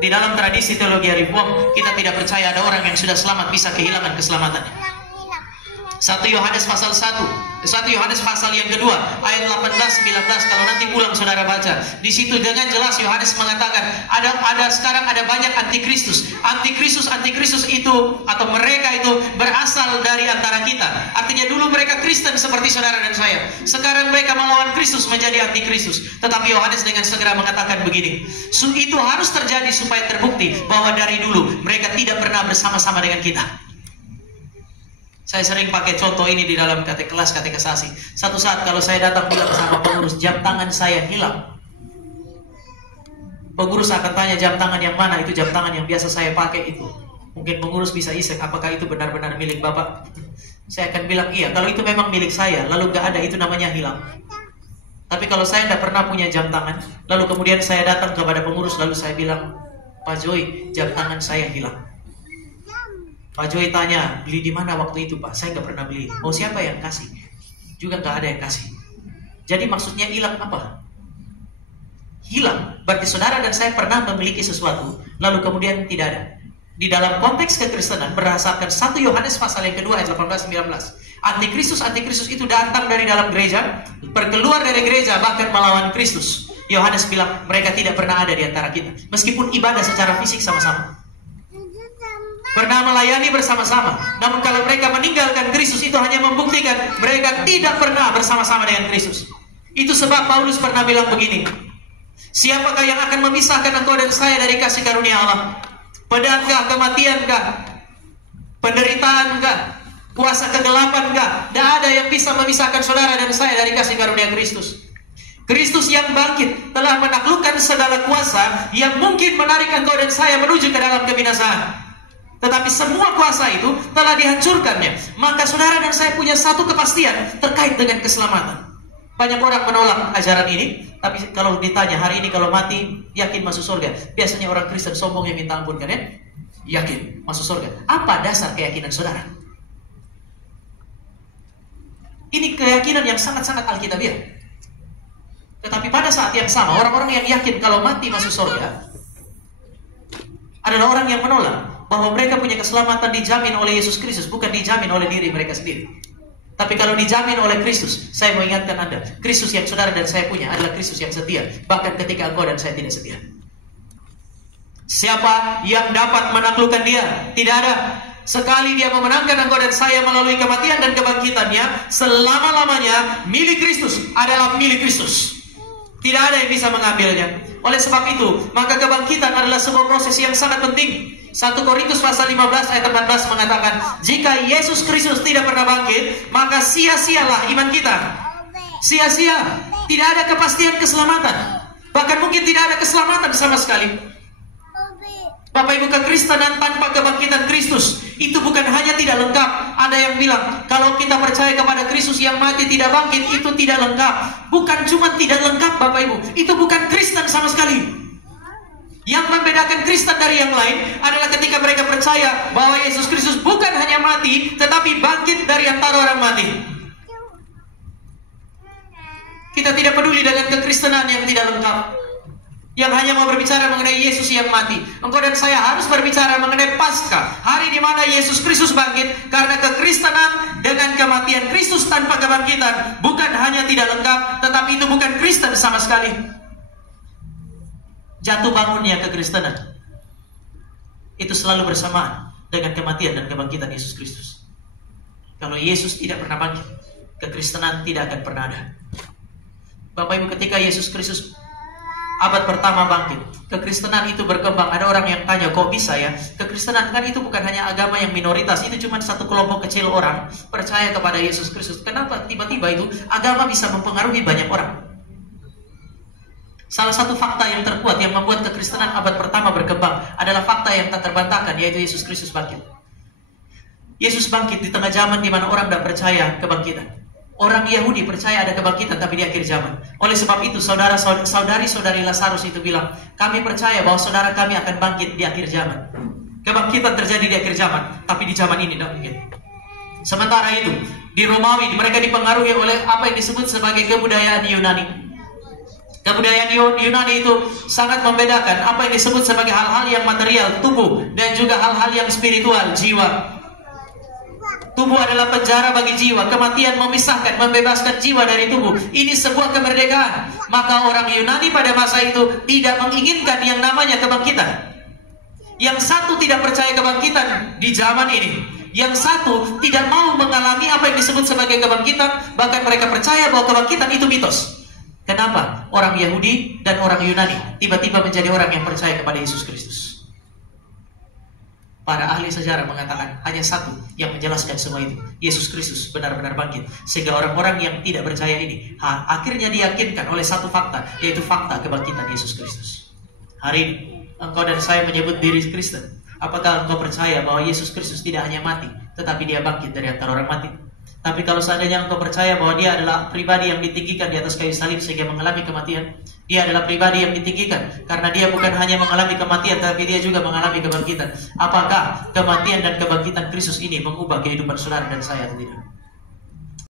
Di dalam tradisi teologi reform, kita tidak percaya ada orang yang sudah selamat bisa kehilangan keselamatannya. 1 Yohanes pasal 1, 1 Yohanes pasal yang kedua, ayat 18-19, kalau nanti pulang saudara baca. Di situ dengan jelas Yohanes mengatakan, sekarang ada banyak antikristus. Antikristus itu atau mereka itu berasal dari antara kita. Artinya dulu mereka Kristen seperti saudara dan saya. Sekarang mereka melawan Kristus menjadi antikristus. Tetapi Yohanes dengan segera mengatakan begini, itu harus terjadi supaya terbukti bahwa dari dulu mereka tidak pernah bersama-sama dengan kita. Saya sering pakai contoh ini di dalam kelas katekisasi. Satu saat kalau saya datang bilang sama pengurus, jam tangan saya hilang. Pengurus akan tanya, jam tangan yang mana? Itu jam tangan yang biasa saya pakai itu. Mungkin pengurus bisa isek, apakah itu benar-benar milik Bapak? Saya akan bilang, iya. Kalau itu memang milik saya, lalu gak ada, itu namanya hilang. Tapi kalau saya tidak pernah punya jam tangan, lalu kemudian saya datang kepada pengurus, lalu saya bilang, Pak Joy, jam tangan saya hilang. Pak Joy tanya, beli di mana waktu itu Pak? Saya nggak pernah beli. Oh, siapa yang kasih? Juga nggak ada yang kasih. Jadi maksudnya hilang apa? Hilang. Berarti saudara dan saya pernah memiliki sesuatu, lalu kemudian tidak ada. Di dalam konteks kekristenan berdasarkan 1 Yohanes pasal yang kedua ayat 18-19. Antikristus itu datang dari dalam gereja, berkeluar dari gereja bahkan melawan Kristus. Yohanes bilang mereka tidak pernah ada di antara kita, meskipun ibadah secara fisik sama-sama. Pernah melayani bersama-sama. Namun kalau mereka meninggalkan Kristus, itu hanya membuktikan mereka tidak pernah bersama-sama dengan Kristus. Itu sebab Paulus pernah bilang begini, siapakah yang akan memisahkan engkau dan saya dari kasih karunia Allah? Pedangkah, kematiankah, penderitaankah, kuasa kegelapankah? Tidak ada yang bisa memisahkan saudara dan saya dari kasih karunia Kristus. Kristus yang bangkit telah menaklukkan segala kuasa yang mungkin menarik engkau dan saya menuju ke dalam kebinasaan. Tetapi semua kuasa itu telah dihancurkannya. Maka saudara dan saya punya satu kepastian terkait dengan keselamatan. Banyak orang menolak ajaran ini, tapi kalau ditanya hari ini kalau mati yakin masuk surga, biasanya orang Kristen sombong yang minta ampun kan ya? Yakin masuk surga. Apa dasar keyakinan saudara? Ini keyakinan yang sangat-sangat alkitabiah. Tetapi pada saat yang sama, orang-orang yang yakin kalau mati masuk surga adalah orang yang menolak bahwa mereka punya keselamatan dijamin oleh Yesus Kristus, bukan dijamin oleh diri mereka sendiri. Tapi kalau dijamin oleh Kristus, saya mau ingatkan Anda, Kristus yang saudara dan saya punya adalah Kristus yang setia, bahkan ketika engkau dan saya tidak setia. Siapa yang dapat menaklukkan dia? Tidak ada. Sekali dia memenangkan engkau dan saya melalui kematian dan kebangkitannya, selama-lamanya milik Kristus adalah milik Kristus. Tidak ada yang bisa mengambilnya. Oleh sebab itu, maka kebangkitan adalah sebuah proses yang sangat penting. 1 Korintus pasal 15 ayat 14 mengatakan, jika Yesus Kristus tidak pernah bangkit, maka sia-sialah iman kita. Sia-sia. Tidak ada kepastian keselamatan. Bahkan mungkin tidak ada keselamatan sama sekali. Bapak Ibu, kekristenan tanpa kebangkitan Kristus itu bukan hanya tidak lengkap. Ada yang bilang kalau kita percaya kepada Kristus yang mati tidak bangkit, itu tidak lengkap. Bukan cuma tidak lengkap Bapak Ibu, itu bukan Kristen sama sekali. Yang membedakan Kristen dari yang lain adalah ketika mereka percaya bahwa Yesus Kristus bukan hanya mati, tetapi bangkit dari antara orang mati. Kita tidak peduli dengan kekristenan yang tidak lengkap, yang hanya mau berbicara mengenai Yesus yang mati. Engkau dan saya harus berbicara mengenai Paskah, hari di mana Yesus Kristus bangkit. Karena kekristenan dengan kematian Kristus tanpa kebangkitan bukan hanya tidak lengkap, tetapi itu bukan Kristen sama sekali. Jatuh bangunnya kekristenan itu selalu bersamaan dengan kematian dan kebangkitan Yesus Kristus. Kalau Yesus tidak pernah bangkit, kekristenan tidak akan pernah ada. Bapak Ibu, ketika Yesus Kristus abad pertama bangkit, kekristenan itu berkembang. Ada orang yang tanya, kok bisa ya? Kekristenan kan itu bukan hanya agama yang minoritas, itu cuma satu kelompok kecil orang percaya kepada Yesus Kristus. Kenapa tiba-tiba itu agama bisa mempengaruhi banyak orang? Salah satu fakta yang terkuat yang membuat kekristenan abad pertama berkembang adalah fakta yang tak terbantahkan, yaitu Yesus Kristus bangkit. Yesus bangkit di tengah zaman di mana orang tidak percaya kebangkitan. Orang Yahudi percaya ada kebangkitan tapi di akhir zaman. Oleh sebab itu saudari-saudari Lazarus itu bilang, kami percaya bahwa saudara kami akan bangkit di akhir zaman. Kebangkitan terjadi di akhir zaman, tapi di zaman ini tidak mungkin. Sementara itu di Romawi mereka dipengaruhi oleh apa yang disebut sebagai kebudayaan Yunani. Kebudayaan Yunani itu sangat membedakan apa yang disebut sebagai hal-hal yang material, tubuh, dan juga hal-hal yang spiritual, jiwa. Tubuh adalah penjara bagi jiwa. Kematian memisahkan, membebaskan jiwa dari tubuh. Ini sebuah kemerdekaan. Maka orang Yunani pada masa itu tidak menginginkan yang namanya kebangkitan. Yang satu tidak percaya kebangkitan di zaman ini. Yang satu tidak mau mengalami apa yang disebut sebagai kebangkitan. Bahkan mereka percaya bahwa kebangkitan itu mitos. Kenapa orang Yahudi dan orang Yunani tiba-tiba menjadi orang yang percaya kepada Yesus Kristus? Para ahli sejarah mengatakan hanya satu yang menjelaskan semua itu. Yesus Kristus benar-benar bangkit. Sehingga orang-orang yang tidak percaya ini akhirnya diyakinkan oleh satu fakta, yaitu fakta kebangkitan Yesus Kristus. Hari ini engkau dan saya menyebut diri Kristen. Apakah engkau percaya bahwa Yesus Kristus tidak hanya mati, tetapi dia bangkit dari antara orang mati? Tapi kalau seandainya engkau percaya bahwa dia adalah pribadi yang ditinggikan di atas kayu salib sehingga mengalami kematian, dia adalah pribadi yang ditinggikan karena dia bukan hanya mengalami kematian, tapi dia juga mengalami kebangkitan. Apakah kematian dan kebangkitan Kristus ini mengubah kehidupan saudara dan saya atau tidak?